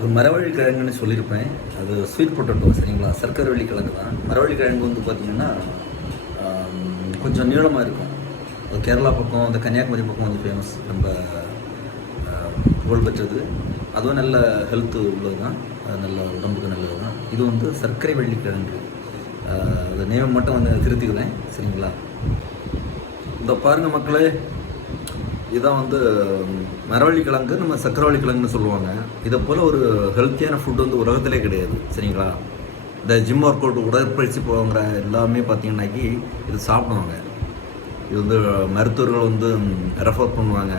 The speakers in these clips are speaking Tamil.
அது மரவள்ளி கிழங்குன்னு சொல்லியிருப்பேன். அது ஸ்வீட் பொட்டேட்டோ சரிங்களா, சர்க்கரை வள்ளி கிழங்கு தான். மரவள்ளி கிழங்கு வந்து பார்த்திங்கன்னா கொஞ்சம் நீளமாக இருக்கும். அது கேரளா பக்கம், அந்த கன்னியாகுமரி பக்கம் கொஞ்சம் ஃபேமஸ், ரொம்ப புகழ்பெற்றது. அதுவும் நல்ல ஹெல்த்து உள்ளது தான், அது நல்ல உடம்புக்கு நல்லது தான். இது வந்து சர்க்கரை வள்ளி கிழங்கு. அது நேம் மட்டும் வந்து திருத்திக்கிறேன் சரிங்களா. இந்த பாருங்கள் மக்களே, இதுதான் வந்து மரவள்ளி கிழங்கு, நம்ம சக்கரவள்ளி கிழங்குன்னு சொல்லுவாங்க. இதை போல் ஒரு ஹெல்த்தியான ஃபுட் வந்து உலகத்திலே கிடையாது சரிங்களா. இந்த ஜிம் ஒர்க் அவுட், உடற்பயிற்சி போகிற எல்லாமே பார்த்தீங்கன்னாக்கி இது சாப்பிடுவாங்க. இது வந்து மருத்துவர்கள் வந்து ரெஃபர் பண்ணுவாங்க.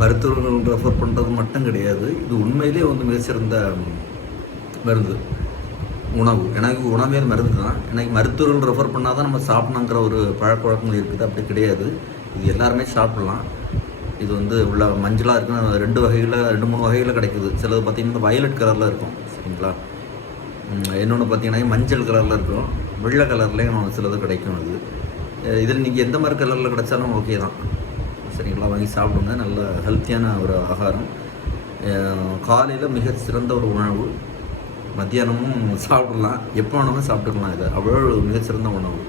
மருத்துவர்கள் ரெஃபர் பண்ணுறது மட்டும் கிடையாது, இது உண்மையிலே வந்து மிகச்சிறந்த மருந்து உணவு. எனக்கு உணவே மருந்து தான். எனக்கு மருத்துவர்கள் ரெஃபர் பண்ணால் தான் நம்ம சாப்பிடணுங்கிற ஒரு பழக்க வழக்கங்கள் இருக்குது, அப்படி கிடையாது. இது எல்லாருமே சாப்பிட்லாம். இது வந்து உள்ள மஞ்சளாக இருக்குன்னு 2 வகைகளில் 2-3 வகைகளில் கிடைக்குது. சிலது பார்த்திங்கன்னா வயலட் கலரில் இருக்கும் சரிங்களா. இன்னொன்று பார்த்திங்கன்னா மஞ்சள் கலரில் இருக்கும், வெள்ளை கலர்லேயும் சிலது கிடைக்கும். அது இதில் நீங்கள் எந்த மாதிரி கலரில் கிடைச்சாலும் ஓகே தான் சரிங்களா. வாங்கி சாப்பிடுங்க. நல்ல ஹெல்த்தியான ஒரு ஆகாரம். காலையில் மிக சிறந்த ஒரு உணவு. மத்தியானமும் சாப்பிடலாம், எப்போ வேணாலும் சாப்பிட்டுக்கலாம். இது அவ்வளோ மிகச்சிறந்த உணவு.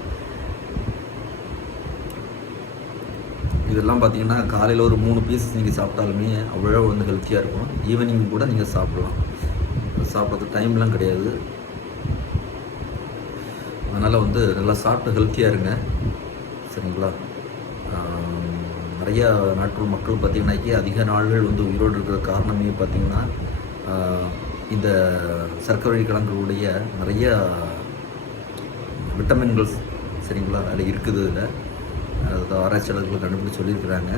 இதெல்லாம் பார்த்தீங்கன்னா காலையில் ஒரு 3 பீஸ் நீங்கள் சாப்பிட்டாலுமே அவ்வளோ வந்து ஹெல்த்தியாக இருக்கும். ஈவினிங் கூட நீங்கள் சாப்பிடலாம், சாப்பிட்றது டைம்லாம் கிடையாது. அதனால் வந்து நல்லா சாப்பிட்டு ஹெல்த்தியாக இருங்க சரிங்களா. நிறையா நாட்கள் மக்கள் பார்த்திங்கன்னாக்கி அதிக நாள்கள் வந்து உயிரோடு இருக்கிற காரணமே பார்த்திங்கன்னா இந்த சர்க்கரை கிழங்குடைய நிறைய விட்டமின்கள் சரிங்களா அதில் இருக்குது. இதில் அது ஆராய்ச்சியாளர்கள் கண்டுபிடிச்சி சொல்லியிருக்கிறாங்க.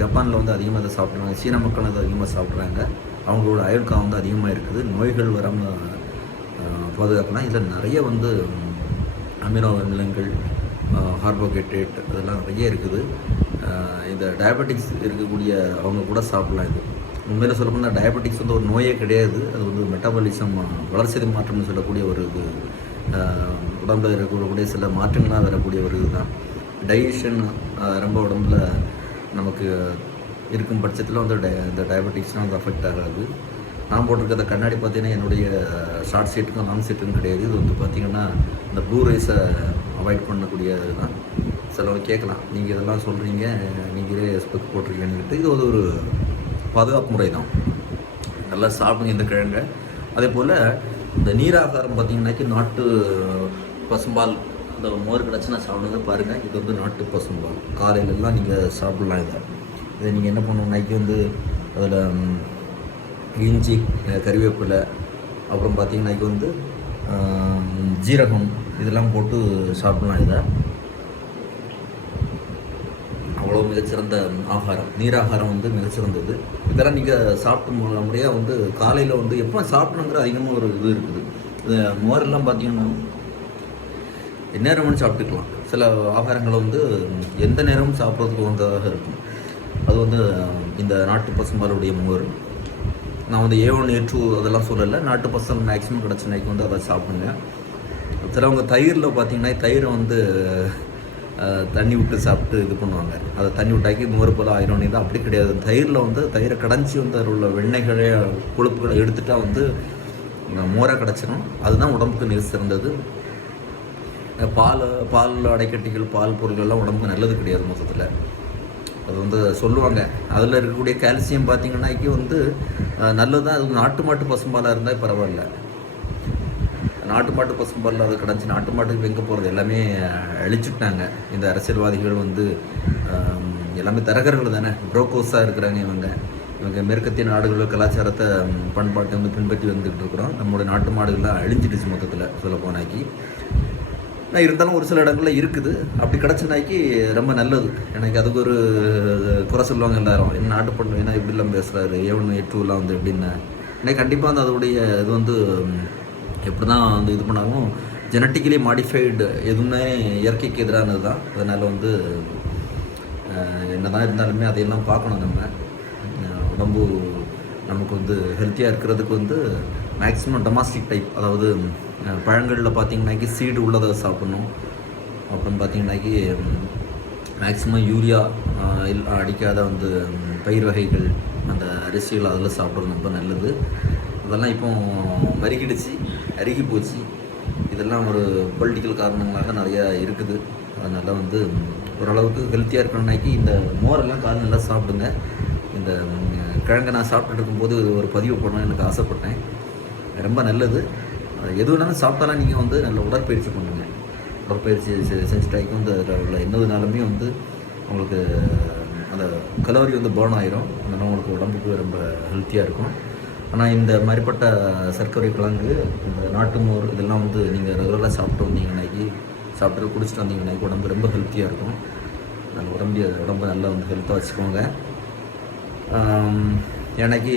ஜப்பானில் வந்து அதிகமாக அதை சாப்பிட்றாங்க, சீன மக்கள் அதை அதிகமாக சாப்பிட்றாங்க. அவங்களோட அயல்காலம் வந்து அதிகமாக இருக்குது. நோய்கள் வராமல் பாதுகாக்கலாம். இதில் நிறைய வந்து அமினோ அமிலங்கள், கார்போஹைட்ரேட் அதெல்லாம் நிறைய இருக்குது. இந்த டயபெட்டிக்ஸ் இருக்கக்கூடிய அவங்க கூட சாப்பிட்லாம். இது உண்மையில் சொல்லப்போனால் டயபெட்டிக்ஸ் வந்து ஒரு நோயே கிடையாது. அது வந்து மெட்டபாலிசம், வளர்சிதை மாற்றம்னு சொல்லக்கூடிய ஒரு இது, உடம்பில் இருக்கக்கூடிய சில மாற்றங்களாக வரக்கூடிய ஒரு இதுதான். டைஜஷன் ரொம்ப உடம்புல நமக்கு இருக்கும் பட்சத்தில் வந்து இந்த டயபெட்டிக்ஸ்லாம் வந்து அஃபெக்ட் ஆகாது. நான் போட்டிருக்கிற கண்ணாடி பார்த்தீங்கன்னா என்னுடைய ஷார்ட் சீட்டுக்கும் லாங் சீட்டுக்கும் கிடையாது. இது வந்து பார்த்திங்கன்னா இந்த ப்ளூ ரேஸை அவாய்ட் பண்ணக்கூடிய இதுதான். சிலவங்க கேட்கலாம், நீங்கள் இதெல்லாம் சொல்கிறீங்க, நீங்களே ஸ்பெக் போட்டிருக்கீங்கன்னுட்டு. இது ஒரு பாதுகாப்பு முறை தான். நல்லா சாப்பிடுங்க இந்த கிழங்கை. அதே போல் இந்த நீராகாரம் பார்த்திங்கன்னாக்கி நாட்டு பசும்பால், அந்த மோர் கிடச்சுன்னா சாப்பிடுங்க. பாருங்கள், இது வந்து நாட்டு பசும்பால். காலையிலலாம் நீங்கள் சாப்பிட்லாம். இதை நீங்கள் என்ன பண்ணணுன்னாக்கி வந்து அதில் இஞ்சி, கறிவேப்பிலை, அப்புறம் பார்த்திங்கன்னாக்கி வந்து ஜீரகம் இதெல்லாம் போட்டு சாப்பிட்லாம். இதை அவ்வளோ மிகச்சிறந்த ஆகாரம். நீராகாரம் வந்து மிகச்சிறந்தது. இதெல்லாம் நீங்கள் சாப்பிட்டு முறையாக வந்து காலையில் வந்து எப்போ சாப்பிடணுங்கிற அதிகமாக ஒரு இது இருக்குது. இது மோரெல்லாம் பார்த்திங்கன்னா எந்நேரம் வேணும் சாப்பிட்டுக்கலாம். சில ஆகாரங்களை வந்து எந்த நேரமும் சாப்பிட்றதுக்கு வந்ததாக இருக்கும். அது வந்து இந்த நாட்டு பசும்பாலுடைய மோர். நான் வந்து A1 A2 அதெல்லாம் சொல்லலை. நாட்டு பசும்பால் மேக்ஸிமம் கிடச்சினாக்கி வந்து அதை சாப்பிடுங்க. சிலவங்க தயிரில் பார்த்திங்கன்னா தயிரை வந்து தண்ணி விட்டு சாப்பிட்டு இது பண்ணுவாங்க. அதை தண்ணி விட்டாக்கி மோர் போல் ஆயிரம். தான் அப்படி கிடையாது. தயிரில் வந்து தயிரை கடைஞ்சி வந்து அதில் உள்ள வெண்ணெய்களை, கொழுப்புகளை எடுத்துட்டா வந்து மோரை கிடச்சிடும். அதுதான் உடம்புக்கு மிக சிறந்தது. பால் அடைக்கட்டிகள், பால் பொருள்கள்லாம் உடம்புக்கு நல்லது கிடையாது மொத்தத்தில். அது வந்து சொல்லுவாங்க, அதில் இருக்கக்கூடிய கால்சியம் பார்த்திங்கன்னாக்கி வந்து நல்லது தான். அது நாட்டு மாட்டு பசும்பாலாக இருந்தால் பரவாயில்ல. நாட்டு மாட்டு பசும்பாலில் அதை கிடச்சி நாட்டு மாட்டுக்கு எங்கே போகிறது, எல்லாமே அழிச்சுட்டாங்க இந்த அரசியல்வாதிகள். வந்து எல்லாமே தரகர்கள் தானே, புரோக்கர்ஸாக இருக்கிறாங்க இவங்க மேற்கத்திய நாடுகளில் கலாச்சாரத்தை, பண்பாட்டை வந்து பின்பற்றி வந்துக்கிட்டு இருக்கிறோம். நம்மளுடைய நாட்டு மாடுகள்லாம் அழிஞ்சிடுச்சு மொத்தத்தில் சொல்ல போனாக்கி. நான் இருந்தாலும் ஒரு சில இடங்களில் இருக்குது. அப்படி கிடச்சினாக்கி ரொம்ப நல்லது. எனக்கு அதுக்கு ஒரு குறை சொல்லுவாங்க எல்லாரும், என்ன நாட்டு பண்ணு ஏன்னா இப்படிலாம் பேசுகிறாரு, A1 A2லாம் வந்து எப்படின்னா. எனக்கு கண்டிப்பாக வந்து அதோடைய இது வந்து எப்படி தான் வந்து இது பண்ணாலும் ஜெனட்டிக்கலி மாடிஃபைடு எதுவுமே இயற்கைக்கு எதிரானது தான். அதனால் வந்து என்ன தான் இருந்தாலுமே அதையெல்லாம் பார்க்கணும். நம்ம உடம்பு நமக்கு வந்து ஹெல்த்தியாக இருக்கிறதுக்கு வந்து மேக்ஸிமம் டொமஸ்டிக் டைப், அதாவது பழங்களில் பார்த்திங்கனாக்கி சீடு உள்ளதை சாப்பிட்ணும். அப்புறம் பார்த்திங்கனாக்கி மேக்ஸிமம் யூரியா அடிக்காத வந்து பயிர் வகைகள், அந்த அரிசிகள் அதில் சாப்பிட்றது ரொம்ப நல்லது. அதெல்லாம் இப்போ மறுகிடுச்சு, அருகி போச்சு. இதெல்லாம் ஒரு பொலிட்டிக்கல் காரணங்களாக நிறையா இருக்குது. அதனால் வந்து ஓரளவுக்கு ஹெல்த்தியாக இருக்கணும்னாக்கி இந்த மோரெல்லாம் காலையில் நல்லா சாப்பிடுங்க. இந்த கிழங்கை நான் சாப்பிட்டுட்டு இருக்கும்போது ஒரு பதிவு போடணும்னு எனக்கு ஆசைப்பட்டேன். ரொம்ப நல்லது. எது வேணாலும் சாப்பிட்டாலும் நீங்கள் வந்து நல்ல உடற்பயிற்சி பண்ணுங்க. உடற்பயிற்சி செஞ்சுட்டாக்கி வந்து அதில் உள்ள என்னதுனாலுமே வந்து உங்களுக்கு அந்த கலோரி வந்து பேர்ன் ஆயிரும். அதனால் உங்களுக்கு உடம்புக்கு ரொம்ப ஹெல்த்தியாக இருக்கும். ஆனால் இந்த மாதிரிப்பட்ட சர்க்கரை கிழங்கு, இந்த நாட்டு மோர் இதெல்லாம் வந்து நீங்கள் ரெகுலராக சாப்பிட்டு வந்தீங்கன்னாக்கி குடிச்சிட்டு வந்தீங்கன்னாக்கி உடம்பு ரொம்ப ஹெல்த்தியாக இருக்கும். அந்த உடம்பு நல்லா வந்து ஹெல்த்தாக வச்சுக்கோங்க. எனக்கு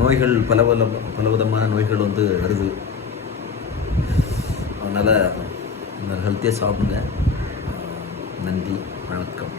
நோய்கள் பலவிதமான நோய்கள் வந்து வருது. அதனால் ஹெல்த்தியாக சாப்பிடுங்க. நன்றி, வணக்கம்.